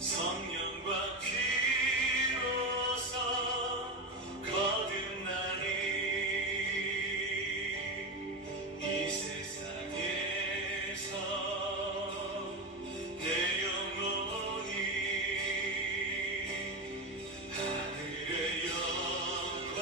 성령과 피로서 거듭나니 이 세상에서 내 영혼이 하늘의 영광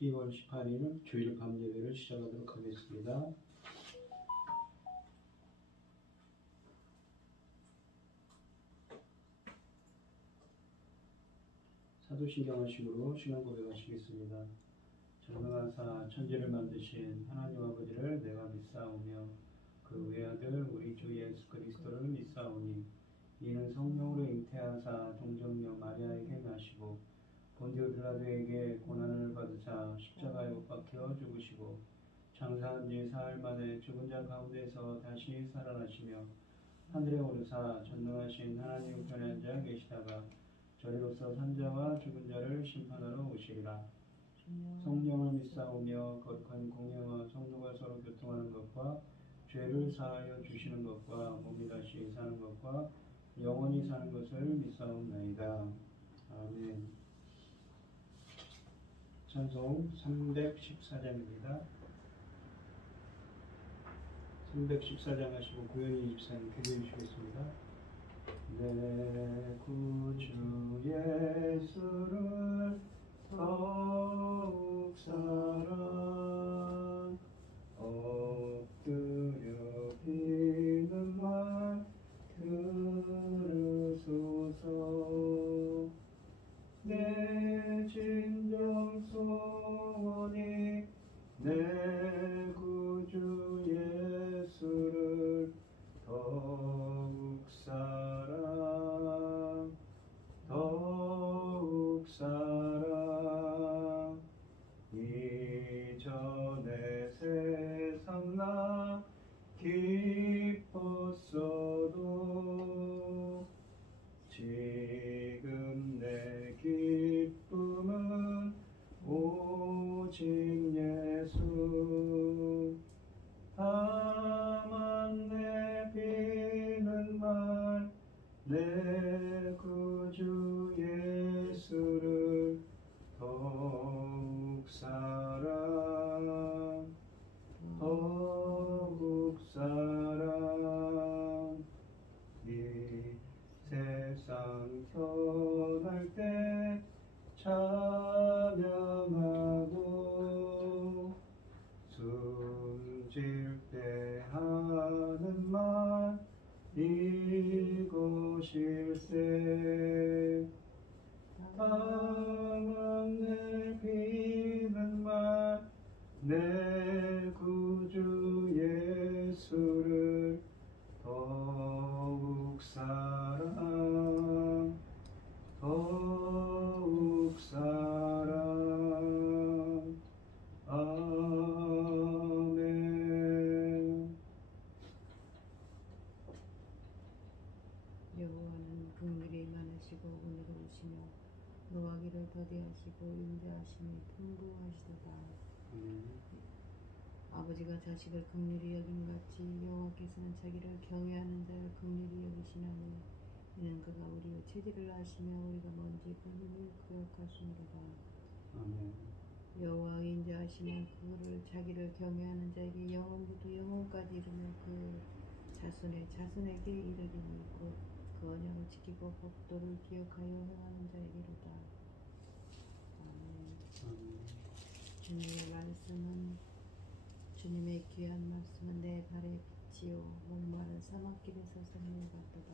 12월 18일 주일 밤 예배를 시작하도록 하겠습니다. 사도신경 하심으로 시간 고백하시겠습니다. 전능하사 천지를 만드신 하나님 아버지를 내가 믿사오며 그 외아들 우리 주 예수 그리스도를 믿사오니 이는 성령으로 잉태하사 동정녀 마리아에게 나시고 본디오 빌라도에게 고난을 받으사 십자가에 못 박혀 죽으시고 장사한 지 사흘 만에 죽은 자 가운데서 다시 살아나시며 하늘에 오르사 전능하신 하나님 우편에 앉아 계시다가 저리로서 산자와 죽은 자를 심판하러 오시리라. 성령을 믿사오며 거룩한 공예와 성도가 서로 교통하는 것과 죄를 사하여 주시는 것과 몸이 다시 사는 것과 영원히 사는 것을 믿사옵나이다. 아멘. 찬송 314장입니다. 314장 하시고 구현이 집사님 기도해 주시겠습니다. 내 구주 예수를 더욱 사랑 엎드려 비는 말 그 이곳일세 다만 내 비는 말 내 구주 예수를 더욱 사랑 더욱 사랑 아멘. 여호와는 긍휼이 많으시고 은혜로우시며 노하기를 더디하시고 인자하심이 풍부하시도다. 아버지가 자식을 긍휼히 여김같이 여호와께서는 자기를 경외하는 자를 긍휼히 여기시나니 이는 그가 우리의 체질을 아시며 우리가 먼지 본인을 기억하시니로다. 아멘. 여호와 인자하시면 그를 자기를 경외하는 자에게 영원부터 영원까지 이르며 그 자손의 자손에게 이르리니 곧 그 언약을 지키고 법도를 기억하여 행하는 자에게로다. 아멘. 주님의 말씀은 주님의 귀한 말씀은 내 발의 빛이요 목마른 사막길에서 샘물 같도다.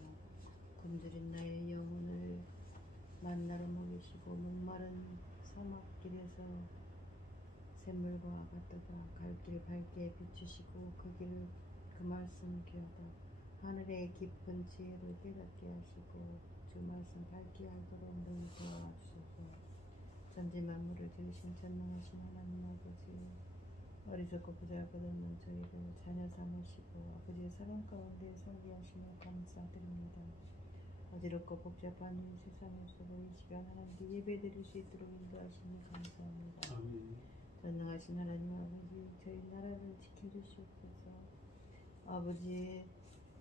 굶주린 나의 영혼을 만나러 먹이시고 목마른 사막길에서 샘물과 같도다. 갈 길 밝게 비추시고 그 길을 그 말씀 귀하다. 하늘의 깊은 지혜를 깨닫게 하시고 주 말씀 밝게 알도록 눈 도와주소서. 전지 만물을 지으신 전능하신 하나님 아버지, 어리석고 보잘것없는 저희를 자녀 삼으시고 아버지의 사랑 가운데 살게 하시며 감사드립니다. 어지럽고 복잡한 이 세상에서도 이 시간 하나님께 예배드릴 수 있도록 인도하시니 감사합니다. 아멘. 전능하신 하나님 아버지, 저희 나라를 지켜주시옵소서. 아버지,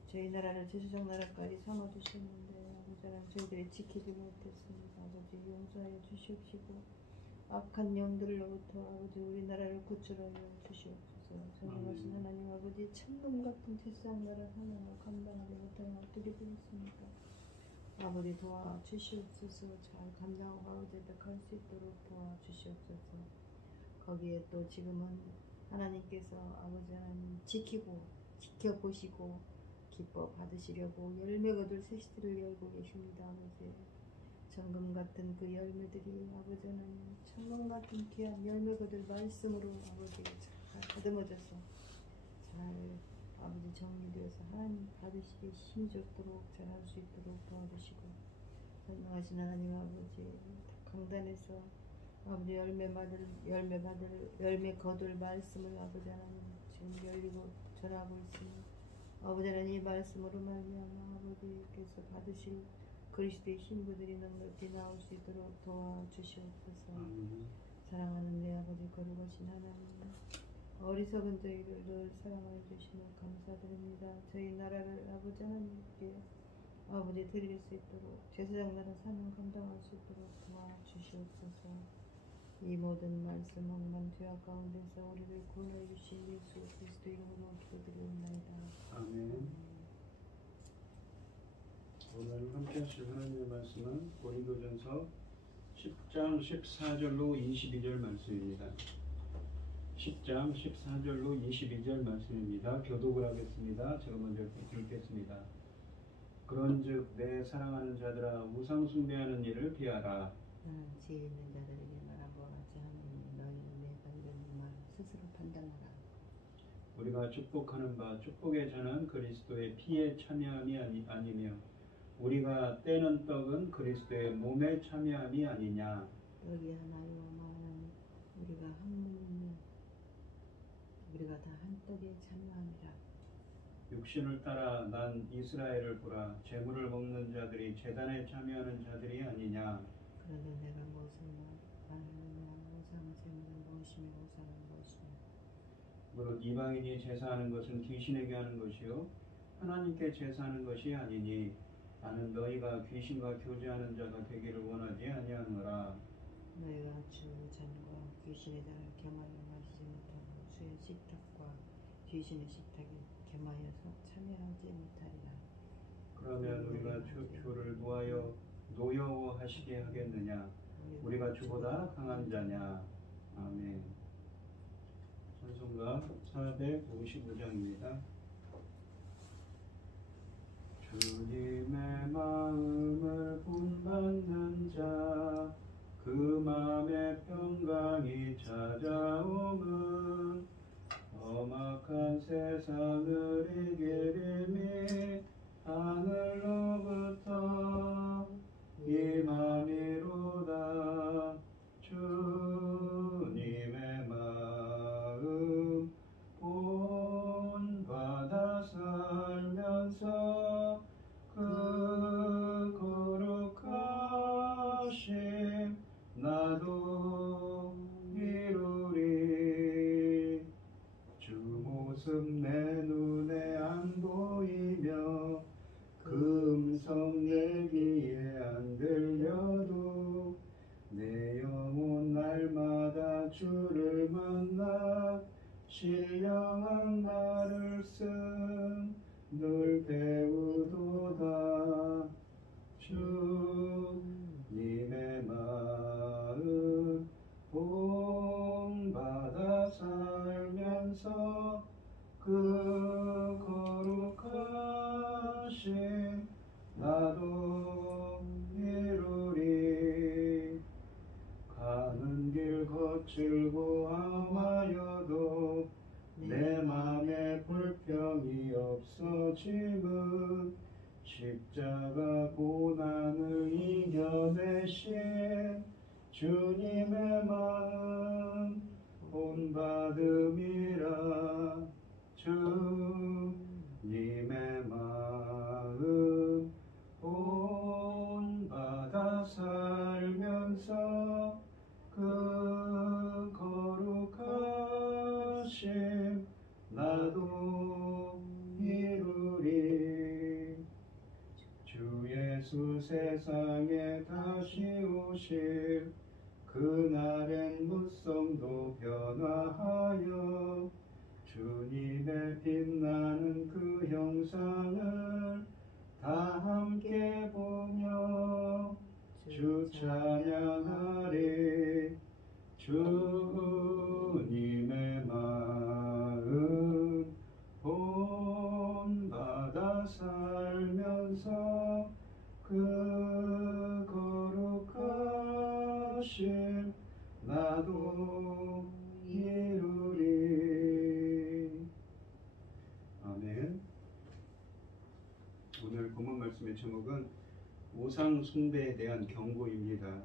저희 나라를 제사장 나라까지 삼아주셨는데 아버지는 저희들이 지키지 못했습니다. 아버지 용서하여 주시옵시고 악한 영들로부터 아버지 우리나라를 구출하여 주시옵소서. 전능하신 하나님 아버지, 천금 같은 제사장 나라 하나님을 감당하지 못하여 어떻게 되겠습니까? 아버지 도와주시옵소서. 잘 감당하고 아버지한테 갈 수 있도록 도와주시옵소서. 거기에 또 지금은 하나님께서 아버지 하나님 지켜보시고 기뻐 받으시려고 열매 거둘 새 시대를 열고 계십니다. 아버지 정금 같은 그 열매들이 아버지 하나님 천금 같은 귀한 열매 거둘 말씀으로 아버지 잘 다듬어져서 잘 아버지 정리되어서 하나님 받으시기 힘좋도록 잘할 수 있도록 도와주시고 전능하신 하나님 아버지 강단에서 아버지 열매 거둘 말씀을 아버지 하나님 지금 열리고 전하고 있습니다. 아버지 하나님 이 말씀으로 말미암아 아버지께서 받으실 그리스도의 신부들이 넉넉히 나올 수 있도록 도와주시옵소서. 사랑하는 내 아버지 거룩하신 하나님, 어리석은 저희를 늘 사랑하여 주시며 감사드립니다. 저희 나라를 아버지 하나님께 아버지 드릴 수 있도록 제사장 나라 사명 감당할 수 있도록 도와주시옵소서. 이 모든 말씀 억만 죄악 가운데서 우리를 구원해 주신 예수 그리스도 이름으로 기도드리옵나이다. 아멘. 오늘 함께 하실 하나님의 말씀은 고린도전서 10장 14절로 22절 말씀입니다. 10장 14절로 22절 말씀입니다. 교독을 하겠습니다. 제가 먼저 읽겠습니다. 그런즉 내 사랑하는 자들아 우상 숭배하는 일을 피하라. 나는 지혜 있는 자들에게 말하고 하지 않으니 너희는 내가 이르는 말 스스로 판단하라. 우리가 축복하는 바 축복의 자는 그리스도의 피에 참여함이 아니며 우리가 떼는 떡은 그리스도의 몸에 참여함이 아니냐. 떡이 하나요 마는 우리가 한 몸이며 우리가 다 한 떡에 참여하니라. 육신을 따라 난 이스라엘을 보라. 제물을 먹는 자들이 제단에 참여하는 자들이 아니냐. 그런데 내가 무엇을 말하느냐. 우상 제물은 무엇이며 우상은 무엇이냐. 무릇 이방인이 제사하는 것은 귀신에게 하는 것이요 하나님께 제사하는 것이 아니니 나는 너희가 귀신과 교제하는 자가 되기를 원하지 아니하노라. 너희가 주 잔과 귀신의 잔을 겸하여 마시지 못하고 주의 식탁과 귀신의 식탁에 겸하여서 참여하지 못하리라. 그러면 우리가 주를 노여워하시게 하겠느냐. 우리가 주보다 강한 자냐. 아멘. 찬송가 455장입니다. 주님의 마음을 본받는 자, 그 마음의 평강이 찾아오면 험악한 세상을 이기림이 하늘로부터 임함이로다. 주님의 마음 본받아 살면서 그 거룩하심 나도 이루리. 주 모습 내 눈에 안 보이며 그 음성 내 귀에 안 들려도 내 영혼 날마다 주를 만나 신령한 말씀 늘 배우도다. 주님의 마음 본받아 살면서 그 거룩하심 나도 이루리. 가는 길 거칠고 험하여도 내 맘에 불평이 없어짐은 십자가 고난을 이겨내신 주님의 마음 본받음이라. 주님의 마음 본받아 살면서 그 거룩하심 나도 이루리. 주 예수 세상에 다시 오실 그날엔 무성도 변화하여 주님의 빛나는 그 형상을 다 함께 보며 주 찬양하리. 주님의 마음 본받아 살면서 그 거룩하심 나도 이루리. 아멘. 오늘 본문 말씀의 제목은 우상 숭배에 대한 경고입니다.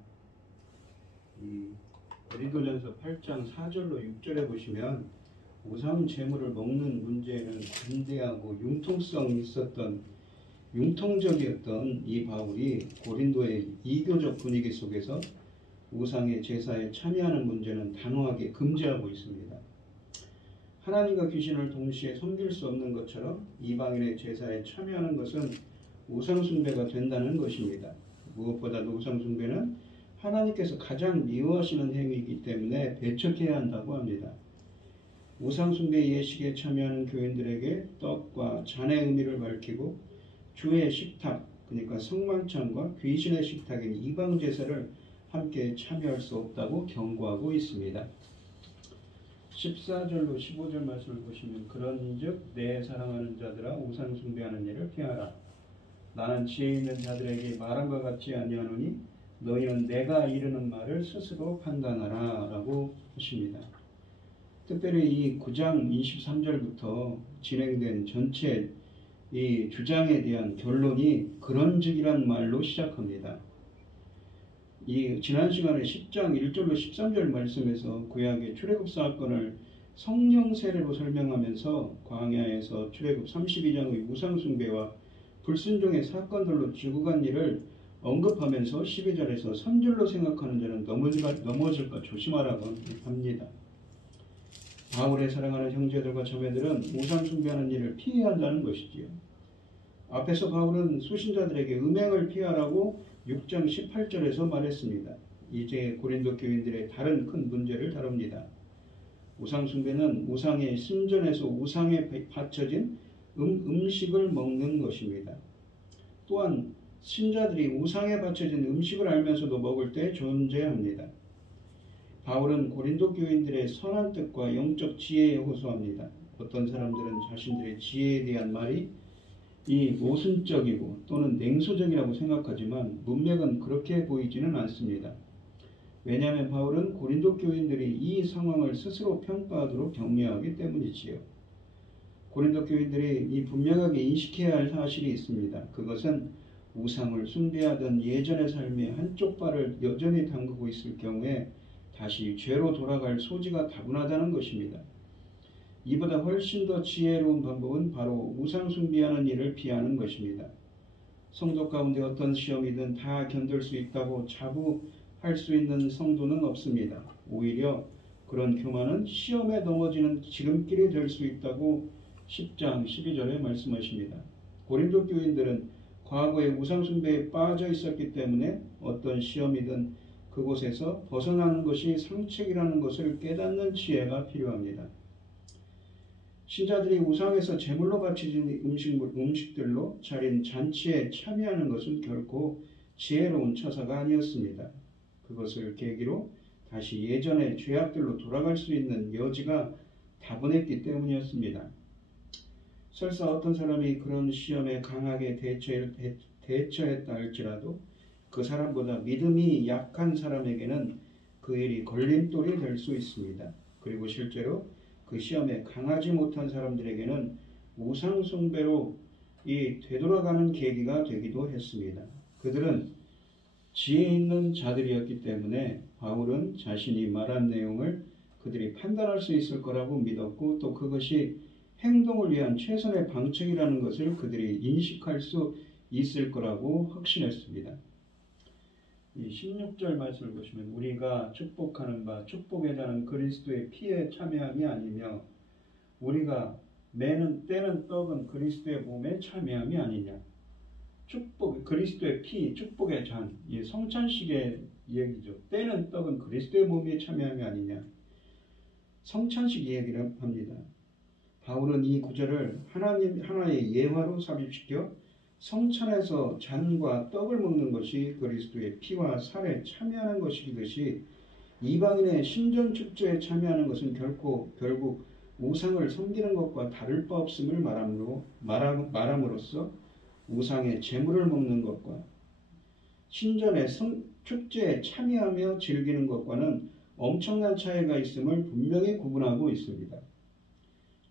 이 고린도전서 8장 4절로 6절에 보시면 우상 제물을 먹는 문제에는 관대하고 융통적이었던 이 바울이 고린도의 이교적 분위기 속에서 우상의 제사에 참여하는 문제는 단호하게 금지하고 있습니다. 하나님과 귀신을 동시에 섬길 수 없는 것처럼 이방인의 제사에 참여하는 것은 우상 숭배가 된다는 것입니다. 무엇보다도 우상 숭배는 하나님께서 가장 미워하시는 행위이기 때문에 배척해야 한다고 합니다. 우상 숭배 예식에 참여하는 교인들에게 떡과 잔의 의미를 밝히고 주의 식탁, 그러니까 성만찬과 귀신의 식탁인 이방 제사를 함께 참여할 수 없다고 경고하고 있습니다. 14절로 15절 말씀을 보시면 그런즉 내 사랑하는 자들아 우상 숭배하는 일을 피하라. 나는 지혜 있는 자들에게 말함과 같지 아니하노니 너희는 내가 이르는 말을 스스로 판단하라 라고 하십니다. 특별히 이 9장 23절부터 진행된 전체 이 주장에 대한 결론이 그런즉이란 말로 시작합니다. 이 지난 시간에 10장 1절로 13절 말씀에서 구약의 출애굽 사건을 성령 세례로 설명하면서 광야에서 출애굽 32장의 우상 숭배와 불순종의 사건들로 지고 간 일을 언급하면서 12절에서 3절로 생각하는 자는 넘어질까 조심하라고 합니다. 바울의 사랑하는 형제들과 자매들은 우상 숭배하는 일을 피해야 한다는 것이지요. 앞에서 바울은 수신자들에게 음행을 피하라고 6장 18절에서 말했습니다. 이제 고린도 교인들의 다른 큰 문제를 다룹니다. 우상 숭배는 우상의 신전에서 우상에 바쳐진 음식을 먹는 것입니다. 또한 신자들이 우상에 바쳐진 음식을 알면서도 먹을 때 존재합니다. 바울은 고린도 교인들의 선한 뜻과 영적 지혜에 호소합니다. 어떤 사람들은 자신들의 지혜에 대한 말이 이 모순적이고 또는 냉소적이라고 생각하지만 문맥은 그렇게 보이지는 않습니다. 왜냐하면 바울은 고린도 교인들이 이 상황을 스스로 평가하도록 격려하기 때문이지요. 고린도 교인들이 이 분명하게 인식해야 할 사실이 있습니다. 그것은 우상을 숭배하던 예전의 삶의 한쪽 발을 여전히 담그고 있을 경우에 다시 죄로 돌아갈 소지가 다분하다는 것입니다. 이보다 훨씬 더 지혜로운 방법은 바로 우상 숭배하는 일을 피하는 것입니다. 성도 가운데 어떤 시험이든 다 견딜 수 있다고 자부할 수 있는 성도는 없습니다. 오히려 그런 교만은 시험에 넘어지는 지름길이 될 수 있다고 10장 12절에 말씀하십니다. 고린도 교인들은 과거에 우상 숭배에 빠져 있었기 때문에 어떤 시험이든 그곳에서 벗어나는 것이 상책이라는 것을 깨닫는 지혜가 필요합니다. 신자들이 우상에서 제물로 바쳐진 음식들로 차린 잔치에 참여하는 것은 결코 지혜로운 처사가 아니었습니다. 그것을 계기로 다시 예전의 죄악들로 돌아갈 수 있는 여지가 다분했기 때문이었습니다. 설사 어떤 사람이 그런 시험에 강하게 대처했다 할지라도 그 사람보다 믿음이 약한 사람에게는 그 일이 걸림돌이 될 수 있습니다. 그리고 실제로 그 시험에 강하지 못한 사람들에게는 우상 숭배로 되돌아가는 계기가 되기도 했습니다. 그들은 지혜 있는 자들이었기 때문에 바울은 자신이 말한 내용을 그들이 판단할 수 있을 거라고 믿었고 또 그것이 행동을 위한 최선의 방책이라는 것을 그들이 인식할 수 있을 거라고 확신했습니다. 이 16절 말씀을 보시면 우리가 축복하는 바 축복의 자는 그리스도의 피에 참여함이 아니며 우리가 떼는 떡은 그리스도의 몸에 참여함이 아니냐. 그리스도의 피, 축복의 잔, 성찬식의 얘기죠. 떼는 떡은 그리스도의 몸에 참여함이 아니냐. 성찬식 얘기를 합니다. 바울은 이 구절을 하나의 예화로 삽입시켜 성찬에서 잔과 떡을 먹는 것이 그리스도의 피와 살에 참여하는 것이듯이 이방인의 신전 축제에 참여하는 것은 결국 우상을 섬기는 것과 다를 바 없음을 말함으로써 우상의 제물을 먹는 것과 신전의 축제에 참여하며 즐기는 것과는 엄청난 차이가 있음을 분명히 구분하고 있습니다.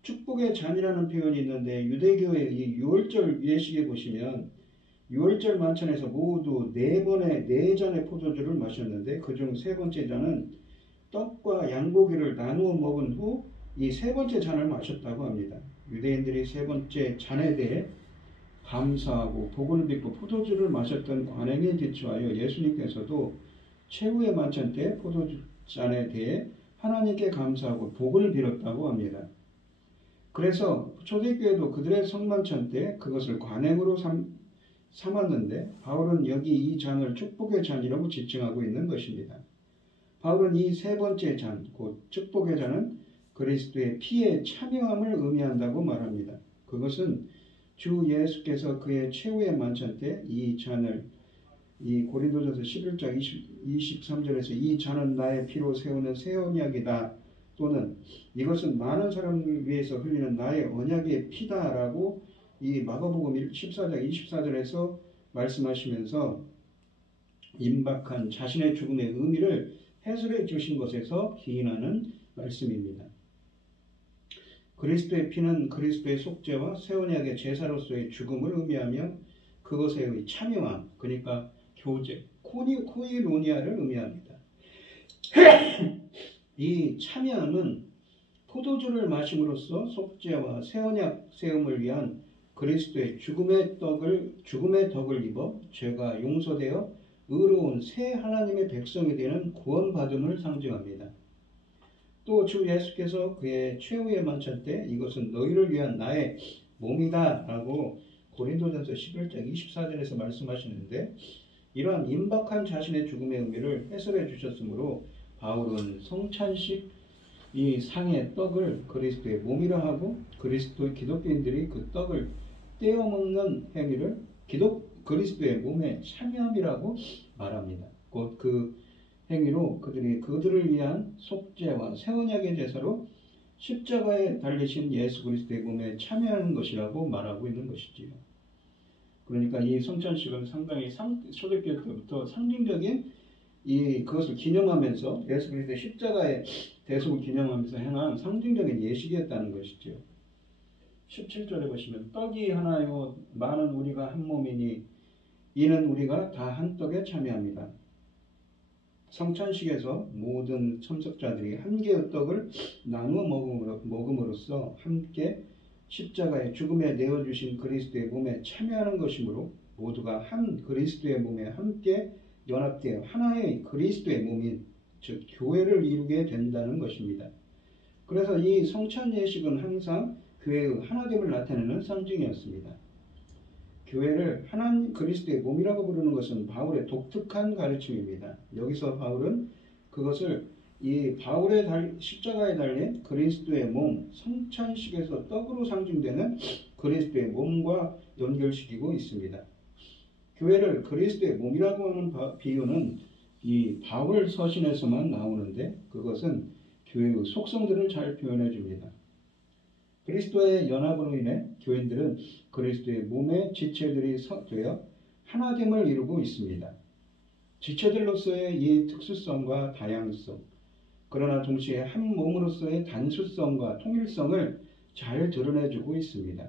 축복의 잔이라는 표현이 있는데 유대교의 이 유월절 예식에 보시면 유월절 만찬에서 모두 4잔의 포도주를 마셨는데 그중 3번째 잔은 떡과 양고기를 나누어 먹은 후 이 3번째 잔을 마셨다고 합니다. 유대인들이 3번째 잔에 대해 감사하고 복을 빚고 포도주를 마셨던 관행에 기초하여 예수님께서도 최후의 만찬 때 포도잔에 대해 하나님께 감사하고 복을 빌었다고 합니다. 그래서 초대교회도 그들의 성만찬 때 그것을 관행으로 삼았는데 바울은 여기 이 잔을 축복의 잔이라고 지칭하고 있는 것입니다. 바울은 이 3번째 잔, 곧 축복의 잔은 그리스도의 피에 참여함을 의미한다고 말합니다. 그것은 주 예수께서 그의 최후의 만찬 때 이 잔을 이 고린도전서 11장 23절에서 이 잔은 나의 피로 세우는 새 언약이다. 또는 이것은 많은 사람을 위해서 흘리는 나의 언약의 피다라고 이 마가복음 14장 24절에서 말씀하시면서 임박한 자신의 죽음의 의미를 해설해 주신 것에서 기인하는 말씀입니다. 그리스도의 피는 그리스도의 속죄와 새 언약의 제사로서의 죽음을 의미하며 그것의 참여함, 그러니까 교제, 코이로니아를 의미합니다. 이 참여함은 포도주를 마심으로써 속죄와 새 언약 세움을 위한 그리스도의 죽음의 덕을 입어 죄가 용서되어 의로운 새 하나님의 백성이 되는 구원받음을 상징합니다. 또 주 예수께서 그의 최후의 만찬 때 이것은 너희를 위한 나의 몸이다 라고 고린도전서 11장 24절에서 말씀하시는데 이러한 임박한 자신의 죽음의 의미를 해설해 주셨으므로 바울은 성찬식 이 상의 떡을 그리스도의 몸이라 하고 기독교인들이 그 떡을 떼어 먹는 행위를 그리스도의 몸에 참여함이라고 말합니다. 곧 그 행위로 그들을 위한 속죄와 새 언약의 제사로 십자가에 달리신 예수 그리스도의 몸에 참여하는 것이라고 말하고 있는 것이지요. 그러니까 이 성찬식은 상당히 초대교회 때부터 상징적인 그것을 기념하면서 예수 그리스도의 십자가의 대속을 기념하면서 행한 상징적인 예식이었다는 것이죠. 17절에 보시면 떡이 하나요 많은 우리가 한 몸이니 이는 우리가 다 한 떡에 참여합니다. 성찬식에서 모든 참석자들이 한 개의 떡을 나누어 먹음으로써 함께 십자가의 죽음에 내어주신 그리스도의 몸에 참여하는 것이므로 모두가 한 그리스도의 몸에 함께 연합되어 하나의 그리스도의 몸인 즉 교회를 이루게 된다는 것입니다. 그래서 이 성찬 예식은 항상 교회의 하나됨을 나타내는 상징이었습니다. 교회를 하나님 그리스도의 몸이라고 부르는 것은 바울의 독특한 가르침입니다. 여기서 바울은 그것을 이 바울의 십자가에 달린 그리스도의 몸 성찬식에서 떡으로 상징되는 그리스도의 몸과 연결시키고 있습니다. 교회를 그리스도의 몸이라고 하는 비유는 이 바울 서신에서만 나오는데 그것은 교회의 속성들을 잘 표현해 줍니다. 그리스도의 연합으로 인해 교인들은 그리스도의 몸의 지체들이 되어 하나됨을 이루고 있습니다. 지체들로서의 이 특수성과 다양성, 그러나 동시에 한 몸으로서의 단수성과 통일성을 잘 드러내주고 있습니다.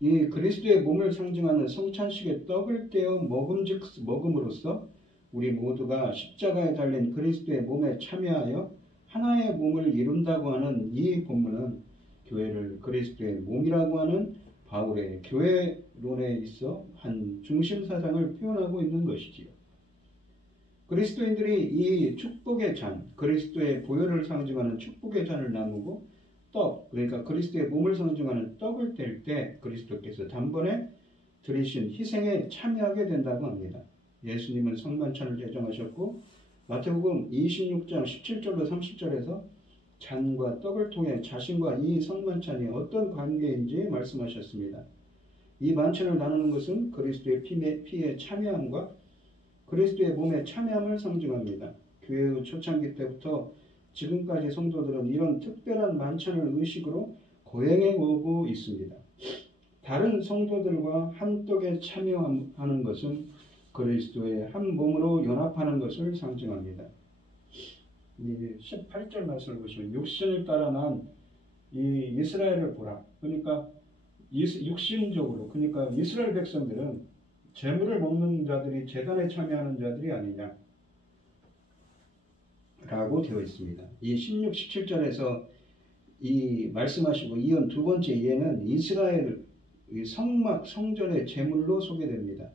이 그리스도의 몸을 상징하는 성찬식의 떡을 떼어 먹음으로써 우리 모두가 십자가에 달린 그리스도의 몸에 참여하여 하나의 몸을 이룬다고 하는 이 본문은 교회를 그리스도의 몸이라고 하는 바울의 교회론에 있어 한 중심 사상을 표현하고 있는 것이지요. 그리스도인들이 이 축복의 잔, 그리스도의 보혈을 상징하는 축복의 잔을 나누고 떡, 그러니까 그리스도의 몸을 상징하는 떡을 뗄 때 그리스도께서 단번에 드리신 희생에 참여하게 된다고 합니다. 예수님은 성만찬을 제정하셨고 마태복음 26장 17절로 30절에서 잔과 떡을 통해 자신과 이 성만찬이 어떤 관계인지 말씀하셨습니다. 이 만찬을 나누는 것은 그리스도의 피에 참여함과 그리스도의 몸에 참여함을 상징합니다. 교회의 초창기 때부터 지금까지 성도들은 이런 특별한 만찬을 의식으로 거행해 오고 있습니다. 다른 성도들과 한 떡에 참여하는 것은 그리스도의 한 몸으로 연합하는 것을 상징합니다. 18절 말씀을 보시면 육신을 따라 난 이 이스라엘을 보라. 그러니까 육신적으로 그러니까 이스라엘 백성들은 제물을 먹는 자들이 제단에 참여하는 자들이 아니냐 라고 되어 있습니다. 이 16, 17절에서 이 말씀하시고 이은 두 번째 예는 이스라엘 성막 성전의 제물로 소개됩니다.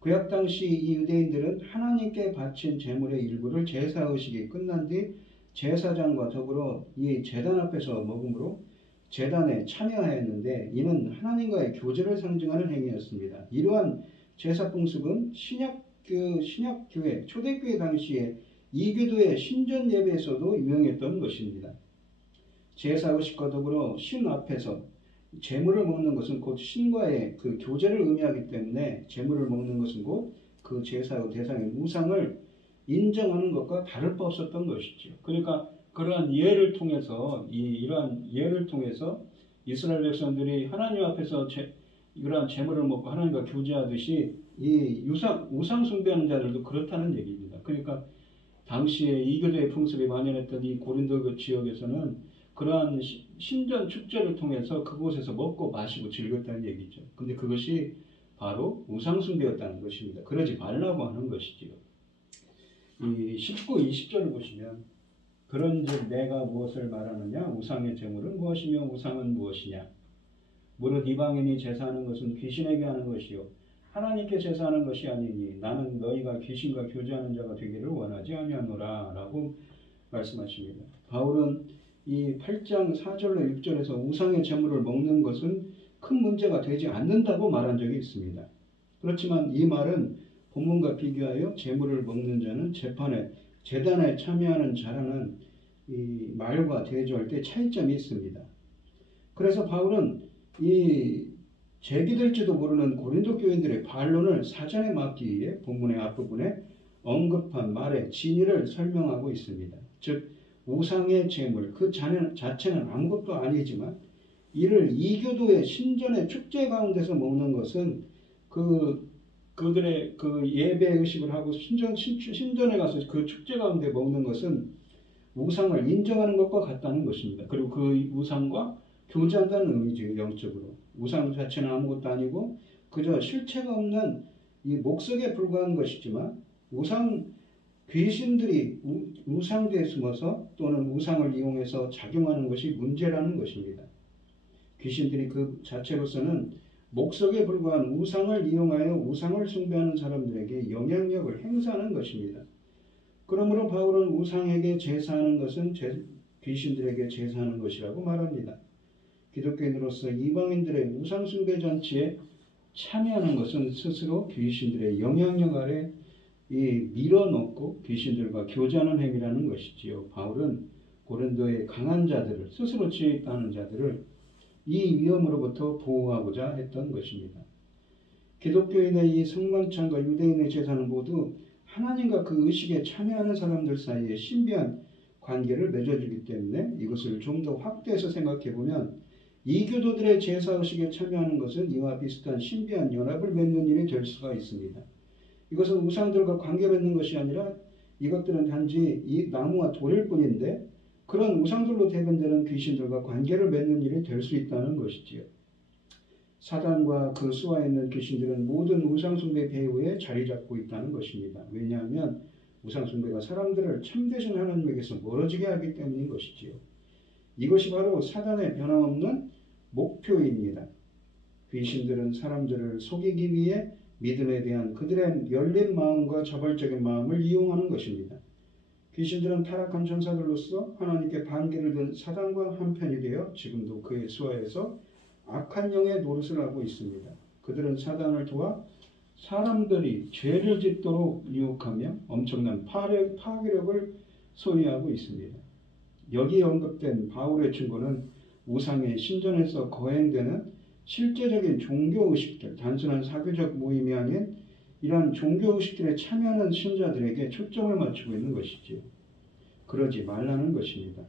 구약 당시 이 유대인들은 하나님께 바친 제물의 일부를 제사의식이 끝난 뒤 제사장과 더불어 이 제단 앞에서 먹음으로 제단에 참여하였는데 이는 하나님과의 교제를 상징하는 행위였습니다. 이러한 제사 풍습은 신약교회 초대교회 당시에 이교도의 신전 예배에서도 유행했던 것입니다. 제사의식과 더불어 신 앞에서 제물을 먹는 것은 곧 신과의 그 교제를 의미하기 때문에 제물을 먹는 것은 곧 그 제사의 대상의 우상을 인정하는 것과 다를 바 없었던 것이죠. 그러니까 그러한 예를 통해서 이러한 예를 통해서 이스라엘 백성들이 하나님 앞에서 이러한 제물을 먹고 하나님과 교제하듯이 이 우상 숭배하는 자들도 그렇다는 얘기입니다. 그러니까 당시에 이교도의 풍습이 만연했던 이 고린도 그 지역에서는 그러한 신전 축제를 통해서 그곳에서 먹고 마시고 즐겼다는 얘기죠. 근데 그것이 바로 우상숭배였다는 것입니다. 그러지 말라고 하는 것이지요. 이 19, 20절을 보시면 그런즉 내가 무엇을 말하느냐 우상의 제물은 무엇이며 우상은 무엇이냐 무릇 이방인이 제사하는 것은 귀신에게 하는 것이요 하나님께 제사하는 것이 아니니 나는 너희가 귀신과 교제하는 자가 되기를 원하지 아니하노라 라고 말씀하십니다. 바울은 이 8장 4절로 6절에서 우상의 제물을 먹는 것은 큰 문제가 되지 않는다고 말한 적이 있습니다. 그렇지만 이 말은 본문과 비교하여 제물을 먹는 자는 제단에 참여하는 자라는 이 말과 대조할 때 차이점이 있습니다. 그래서 바울은 이 제기될지도 모르는 고린도 교인들의 반론을 사전에 막기 위해 본문의 앞부분에 언급한 말의 진위를 설명하고 있습니다. 즉 우상의 제물 그 자체는 아무것도 아니지만 이를 이교도의 신전의 축제 가운데서 먹는 것은 그들의 그 예배 의식을 하고 신전에 가서 그 축제 가운데 먹는 것은 우상을 인정하는 것과 같다는 것입니다. 그리고 그 우상과 교제한다는 의미죠. 영적으로. 우상 자체는 아무것도 아니고 그저 실체가 없는 이 목석에 불과한 것이지만 귀신들이 우상대에 숨어서 또는 우상을 이용해서 작용하는 것이 문제라는 것입니다. 귀신들이 그 자체로서는 목석에 불과한 우상을 이용하여 우상을 숭배하는 사람들에게 영향력을 행사하는 것입니다. 그러므로 바울은 우상에게 제사하는 것은 귀신들에게 제사하는 것이라고 말합니다. 기독교인으로서 이방인들의 우상 숭배 잔치에 참여하는 것은 스스로 귀신들의 영향력 아래 밀어넣고 귀신들과 교제하는 행위라는 것이지요. 바울은 고린도의 강한 자들을, 스스로 지혜 있다는 자들을 이 위험으로부터 보호하고자 했던 것입니다. 기독교인의 이 성만찬과 유대인의 제사는 모두 하나님과 그 의식에 참여하는 사람들 사이에 신비한 관계를 맺어주기 때문에 이것을 좀 더 확대해서 생각해보면 이교도들의 제사 의식에 참여하는 것은 이와 비슷한 신비한 연합을 맺는 일이 될 수가 있습니다. 이것은 우상들과 관계 맺는 것이 아니라 이것들은 단지 이 나무와 돌일 뿐인데 그런 우상들로 대변되는 귀신들과 관계를 맺는 일이 될 수 있다는 것이지요. 사단과 그 수하에 있는 귀신들은 모든 우상숭배 배후에 자리 잡고 있다는 것입니다. 왜냐하면 우상숭배가 사람들을 참되신 하나님에게서 멀어지게 하기 때문인 것이지요. 이것이 바로 사단의 변함없는 목표입니다. 귀신들은 사람들을 속이기 위해 믿음에 대한 그들의 열린 마음과 자발적인 마음을 이용하는 것입니다. 귀신들은 타락한 천사들로서 하나님께 반기를 든 사단과 한편이 되어 지금도 그의 수하에서 악한 영의 노릇을 하고 있습니다. 그들은 사단을 도와 사람들이 죄를 짓도록 유혹하며 엄청난 파괴력을 소유하고 있습니다. 여기에 언급된 바울의 증거는 우상의 신전에서 거행되는 실제적인 종교의식들, 단순한 사교적 모임이 아닌 이러한 종교의식들에 참여하는 신자들에게 초점을 맞추고 있는 것이지요. 그러지 말라는 것입니다.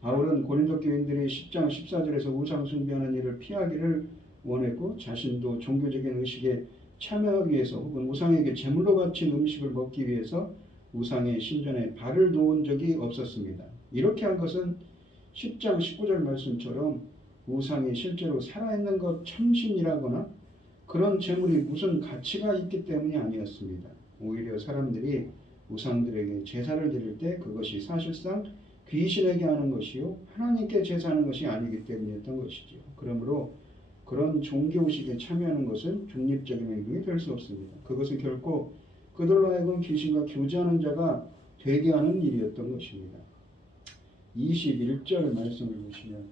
바울은 고린도 교인들이 10장 14절에서 우상 숭배하는 일을 피하기를 원했고 자신도 종교적인 의식에 참여하기 위해서 혹은 우상에게 제물로 바친 음식을 먹기 위해서 우상의 신전에 발을 놓은 적이 없었습니다. 이렇게 한 것은 10장 19절 말씀처럼 우상이 실제로 살아있는 것 참신이라거나 그런 제물이 무슨 가치가 있기 때문이 아니었습니다. 오히려 사람들이 우상들에게 제사를 드릴 때 그것이 사실상 귀신에게 하는 것이요 하나님께 제사하는 것이 아니기 때문이었던 것이지요. 그러므로 그런 종교의식에 참여하는 것은 중립적인 행동이 될 수 없습니다. 그것은 결코 그들로 하여금 귀신과 교제하는 자가 되게 하는 일이었던 것입니다. 21절 말씀을 보시면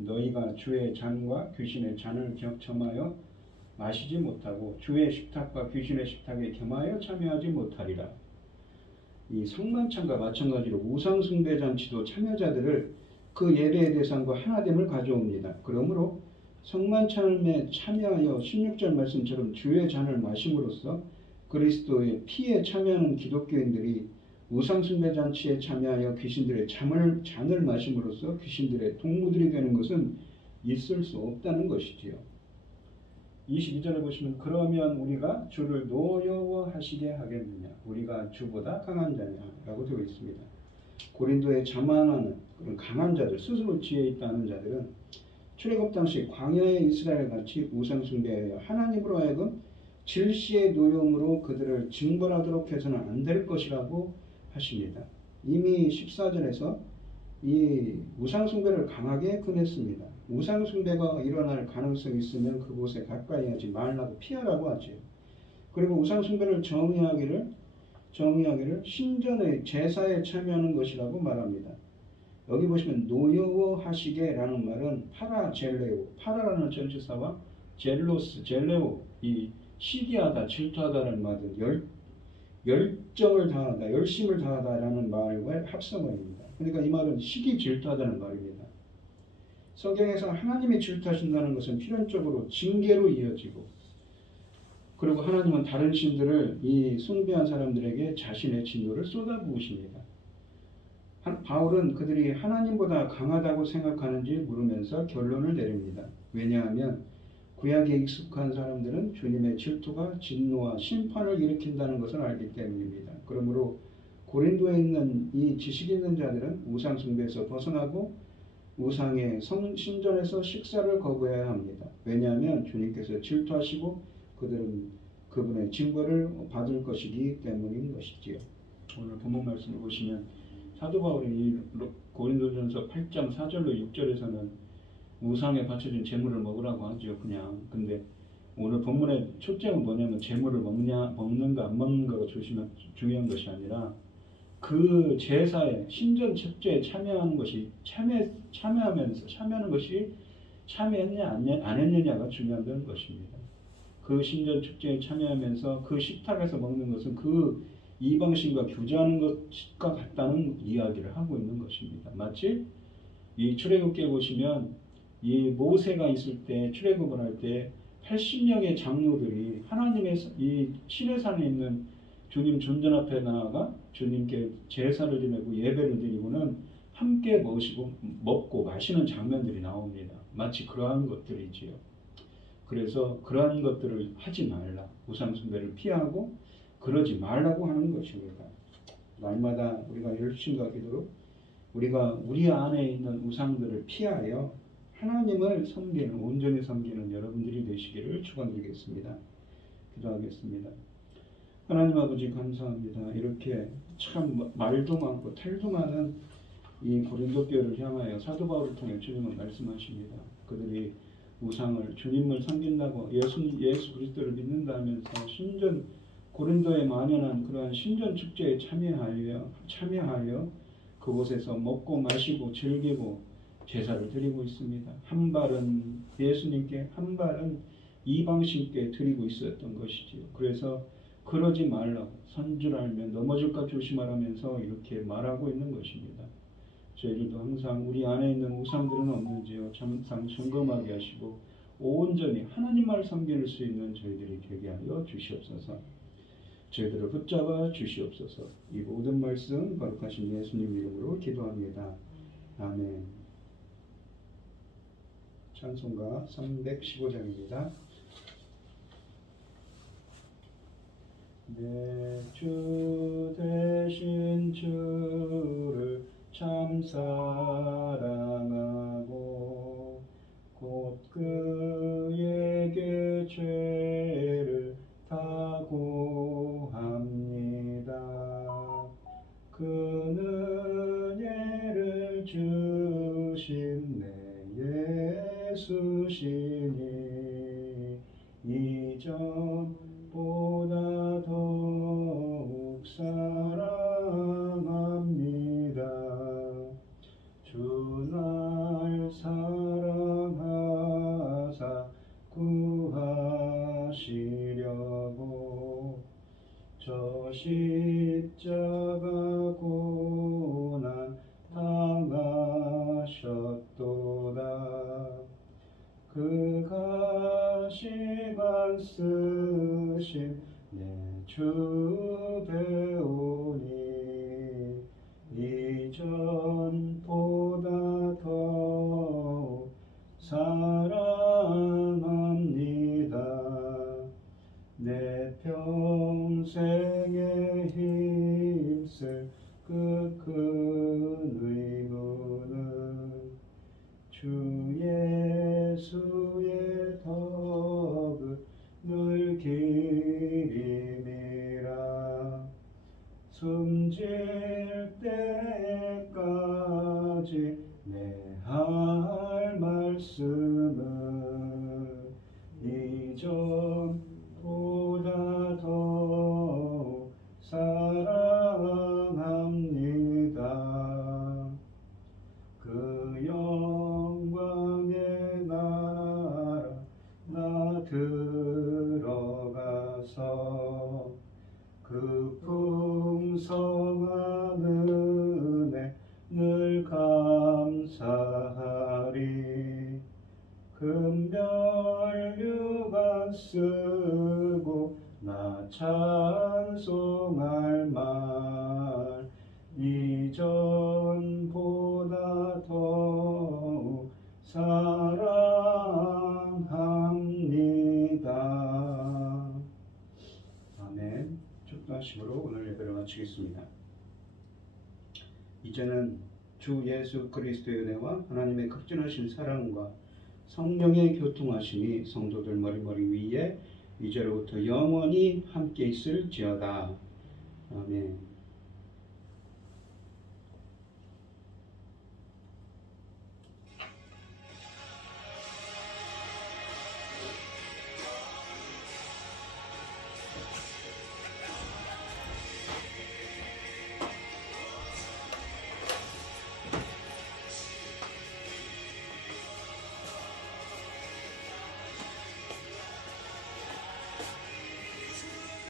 너희가 주의 잔과 귀신의 잔을 겸하여 마시지 못하고 주의 식탁과 귀신의 식탁에 겸하여 참여하지 못하리라. 이 성만찬과 마찬가지로 우상숭배 잔치도 참여자들을 그 예배의 대상과 하나됨을 가져옵니다. 그러므로 성만찬에 참여하여 16절 말씀처럼 주의 잔을 마심으로써 그리스도의 피에 참여하는 기독교인들이 우상숭배 잔치에 참여하여 귀신들의 잔을 마심으로써 귀신들의 동무들이 되는 것은 있을 수 없다는 것이지요. 22절에 보시면 그러면 우리가 주를 노여워하시게 하겠느냐 우리가 주보다 강한 자냐 라고 되어 있습니다. 고린도에 자만하는 그런 강한 자들 스스로 지혜 있다는 자들은 출애굽 당시 광야의 이스라엘 같이 우상숭배하여 하나님으로 하여금 질시의 노여움으로 그들을 징벌하도록 해서는 안 될 것이라고 하십니다. 이미 14절에서 이 우상숭배를 강하게 금했습니다. 우상숭배가 일어날 가능성이 있으면 그곳에 가까이 하지 말라고 피하라고 하죠. 그리고 우상숭배를 정의하기를 신전의 제사에 참여하는 것이라고 말합니다. 여기 보시면 노여워하시게라는 말은 파라젤레오, 파라라는 전치사와 젤레오, 이 시기하다, 질투하다라는 말은 열정을 다하다, 열심을 다하다라는 말과 합성어입니다. 그러니까 이 말은 시기 질투하다는 말입니다. 성경에서 하나님이 질투하신다는 것은 필연적으로 징계로 이어지고 그리고 하나님은 다른 신들을 이 숭배한 사람들에게 자신의 진노를 쏟아부으십니다. 바울은 그들이 하나님보다 강하다고 생각하는지 물으면서 결론을 내립니다. 왜냐하면 구약에 익숙한 사람들은 주님의 질투가 진노와 심판을 일으킨다는 것을 알기 때문입니다. 그러므로 고린도에 있는 이 지식 있는 자들은 우상 숭배에서 벗어나고 우상의 신전에서 식사를 거부해야 합니다. 왜냐하면 주님께서 질투하시고 그들은 그분의 징벌을 받을 것이기 때문인 것이지요. 오늘 본문 말씀을 보시면 사도 바울이 고린도전서 8장 4절로 6절에서는 우상에 바쳐진 제물을 먹으라고 하죠. 그냥. 근데 오늘 본문의 초점은 뭐냐면 제물을 먹는가 안 먹는가가 중요한 것이 아니라 그 제사에 신전 축제에 참여하는 것이 참여하는 것이 참여했냐 안 했느냐가 중요한 것입니다. 그 신전 축제에 참여하면서 그 식탁에서 먹는 것은 그 이방신과 교제하는 것과 같다는 이야기를 하고 있는 것입니다. 마치 이 출애굽기에 보시면 이 모세가 있을 때 출애굽을 할 때 80명의 장로들이 하나님의 이 시내산에 있는 주님 존전 앞에 나아가 주님께 제사를 드리고 예배를 드리고는 함께 먹고 마시는 장면들이 나옵니다. 마치 그러한 것들이지요. 그래서 그러한 것들을 하지 말라. 우상 숭배를 피하고 그러지 말라고 하는 것입니다. 날마다 우리가 열심과 기도로 우리가 우리 안에 있는 우상들을 피하여 하나님을 섬기는 온전히 섬기는 여러분들이 되시기를 축원드리겠습니다. 기도하겠습니다. 하나님 아버지 감사합니다. 이렇게 참 말도 많고 탈도 많은 이 고린도 교회를 향하여 사도 바울을 통해 주님은 말씀하십니다. 그들이 우상을 주님을 섬긴다고 예수 그리스도를 믿는다 하면서 고린도에 만연한 그러한 신전 축제에 참여하여 그곳에서 먹고 마시고 즐기고 제사를 드리고 있습니다. 한 발은 예수님께 한 발은 이방신께 드리고 있었던 것이지요. 그래서 그러지 말라고 선줄 알면 넘어질까 조심하라면서 이렇게 말하고 있는 것입니다. 저희들도 항상 우리 안에 있는 우상들은 없는지요. 항상 점검하게 하시고 온전히 하나님만 섬길 수 있는 저희들이 되게 하여 주시옵소서. 저희들을 붙잡아 주시옵소서. 이 모든 말씀 거룩하신 예수님 이름으로 기도합니다. 아멘. 찬송가 315장입니다. 내 주 되신 주를 참 사랑하고 곧 그에게 죄를 다 구합니다. 그 은혜를 주신 내 예수시니 이전보다 더욱 사랑합니다. 주 날 사랑하사 구하시려고 저 십자가 고난 당하셨도다. 그 가시관 쓰신 내 주 배우니 이전보다 더욱 사랑합니다. 내 평생에 힘쓸 그 큰 의무는 주 예수의 덕을 늘 기림이라. 숨질 때까지 내 할 말씀은 이전보다 더욱 사랑합니다. 그 영광의 나라 나 들어가서 그 풍성한 은혜 늘 감사하리. 금별류관 쓰고 나 찬송할 말 이전보다 더욱 사랑합니다. 기도하심으로 오늘 예배를 마치겠습니다. 이제는 주 예수 그리스도의 은혜와 하나님의 극진하신 사랑과 성령의 교통하심이 성도들 머리머리 위에 이제로부터 영원히 함께 있을지어다. 아멘.